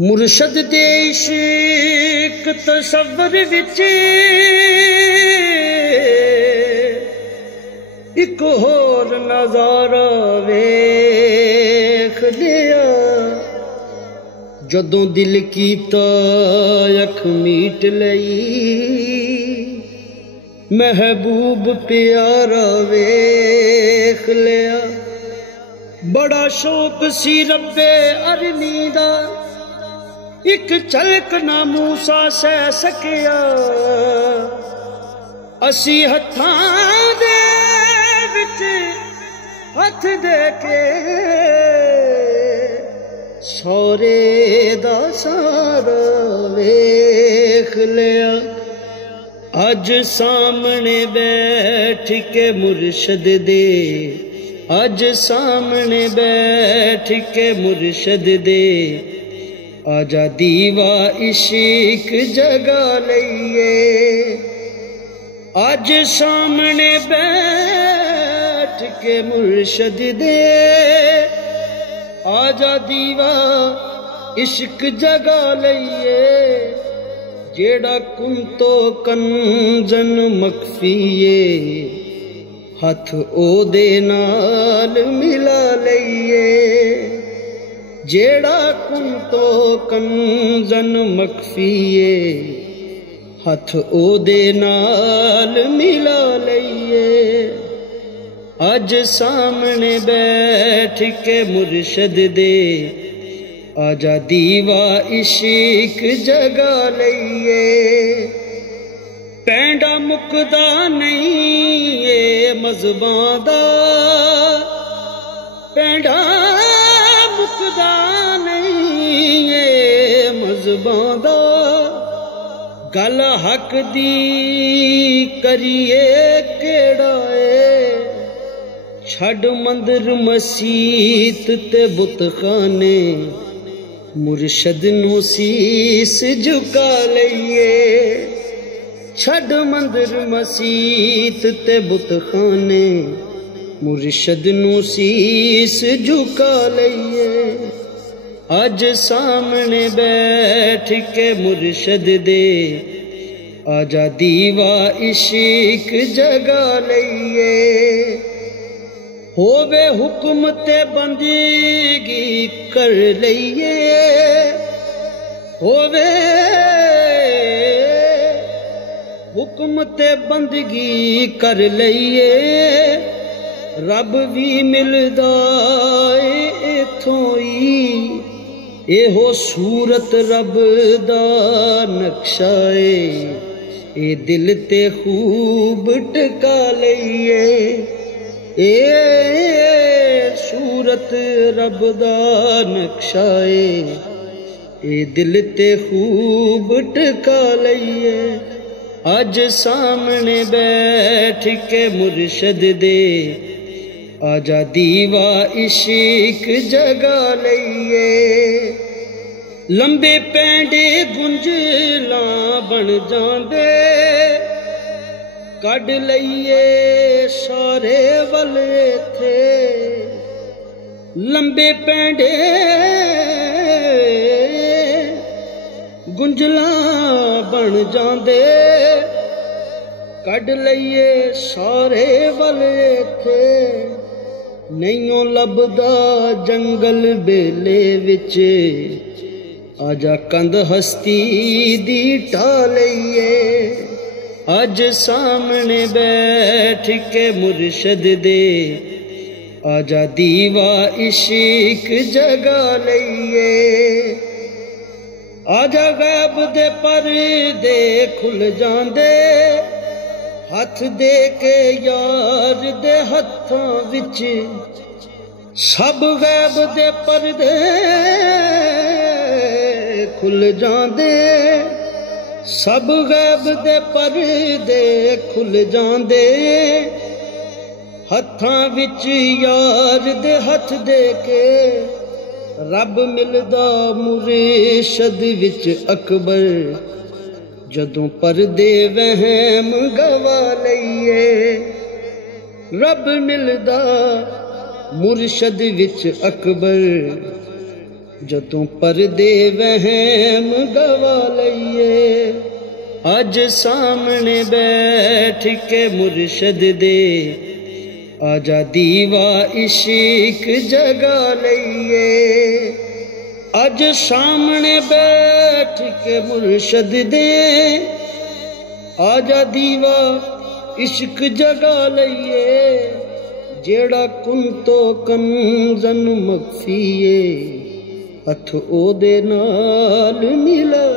मुर्शद दे इश्क तसव्वुर विच एक होर नज़ारा वेख लिया। जदों दिल कीता अख मीट लई महबूब प्यारा वेख लिया। बड़ा शौक सी रब्बे अरनी दा एक झलक ना मूसा सह सकिया। असी हत्थां दे विच हथ दे के सौरे दा सारा वेख लिया। अज सामने बैठ के मुर्शद दे, अज सामने बैठ के मुर्शद दे आजा दीवा इश्क जगा लईए। अज सामने बैठ के मुर्शद दे आजा दीवा इश्क जगा लईए। जेड़ा कुंतो कंजन मखफीए हथ ओदे नाल मिला लईए। जेड़ा कुंतो कंजन मखफीए हथ ओदे नाल मिला लईए। अज सामने बैठ के मुर्शद दे आजा दीवा इश्क जगा लईए। पैंडा मुकदा नहीं ए मज़हबां दा, पैंडा मुकदा नहीं ए मज़हबां दा। गल हक दी करिए केड़ा ए, छड़ मंदिर मसीत ते बुतखाने मुर्शद नू सीस झुका लईए। छड़ मंदिर मसीत ते बुतखाने मुर्शद नू सीस झुका लईए। अज सामने बैठ के मुर्शद दे आजा दीवा इश्क जगा लईए। होवे हुक्म ते बंदगी कर लईए, होवे हुक्म ते बंदगी कर लईए। रब भी मिलदा ए इथों ही, एहो सूरत रब दा नक्शा ए दिल ते खूब टका लईए। ए सूरत रब दा नक्शा ए दिल ते खूब टका लईए। अज सामने बैठ के मुर्शद दे आजा दीवा इश्क जगा लईए। लंबे पैंडे गुंजला बन जांदे कढ लईए सारे वल इत्थे। लंबे पैंडे गुंजला बन जांदे कढ लईए सारे वल इत्थे। नहींओ लभदा जंगल बेले विच आजा कंध हस्ती दी ढा लईए। अज सामने बैठ के मुर्शद दे आजा दीवा इश्क जगा लईए। आजा गैब दे परदे खुल जांदे हथ दे के यार दे हत्थां विच। सब गैब दे परदे खुल जांदे, सब गैब दे परदे खुल जांदे। हत्थां विच यार दे हथ दे के रब मिलदा मुर्शद विच अकबर जदों परदे वहम गवा लईए रब मिलदा मुर्शद विच अकबर जदों परदे वहम गवा लईए अज सामने बैठ के मुर्शद दे आजा दीवा इश्क जगा लईए अज सामने बैठ के मुर्शद दे आजा दीवा इश्क जगा लईए जेड़ा कुन तो कंजन मखफीए हथ ओदे नाल मिला